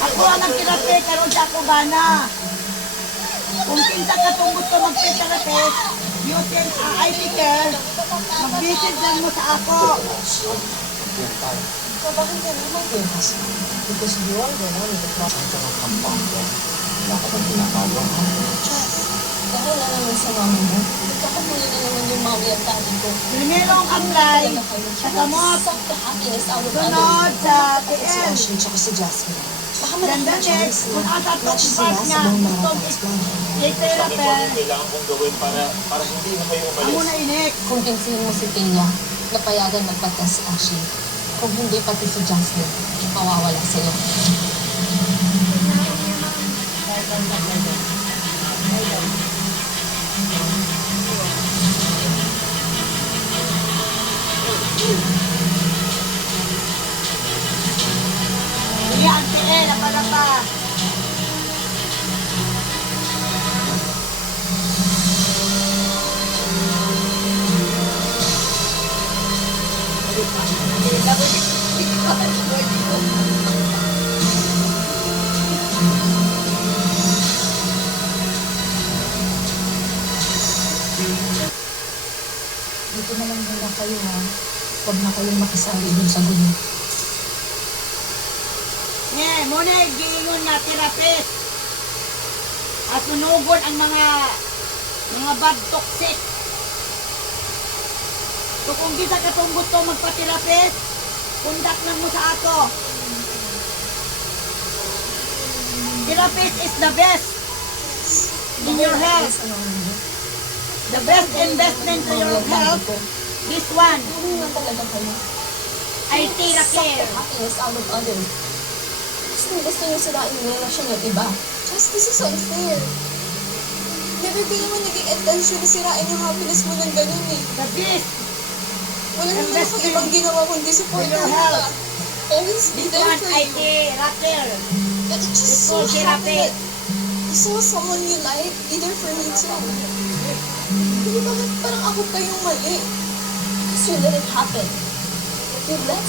Ako ang nagtirapi, karon sa ako gana. Kung kinsa ka itong gusto magpitirapi, using IT care, mag-visit lang mo sa ako. So, bakit ka naman famous? Because you are the one with the problem. Wala ka bang tinatawag? Jeff, dahil na naman sa mama mo. Nagkakapuli na naman yung mommy at daddy ko. Primero ang apply sa gamot. Suck the happiness out of Sunod sa Si TL. Ashley tsaka si Jasmine. Baka Ganda malaki next, chance kung na ata match itong sila part sa niya, buong itong marathon plan. Sabi ko, i-therapy, ano kailangan kong gawin para hindi na kayo ang muna umalis? inik. Kumbinsihin mo si Tia na payagan magpatest si Ashley. Kung hindi pati si Jasmine, mawawala sa'yo. Sige, ang TL, napala pa. Dito na lang muna kayo ha. Huwag na kayong makisali dun sa gulo. Muna giingon na therapist. At sunugon ang mga bad toxic. So kung kita ka itong gusto magpa-therapist, kundak lang mo sa ako. Therapist is the best in your health. The best investment to your health, this one, Ano naman talaga kayo? IT na Suck the care. happiness out of others. Gusto niyo sirain yung relasyon ng iba. Just, this is unfair. Never ko naman naging intention na sirain yung happiness mo ng ganun eh. The best. Wala naman Invest akong in- ibang ginawa kundi supportan your ka. health. Always be This there one, for IT, you. Raquel. But it This just so one, happened therapy. that you saw someone you like, either for me too. Hindi bakit parang ako pa yung mali? Because you let it happen. You let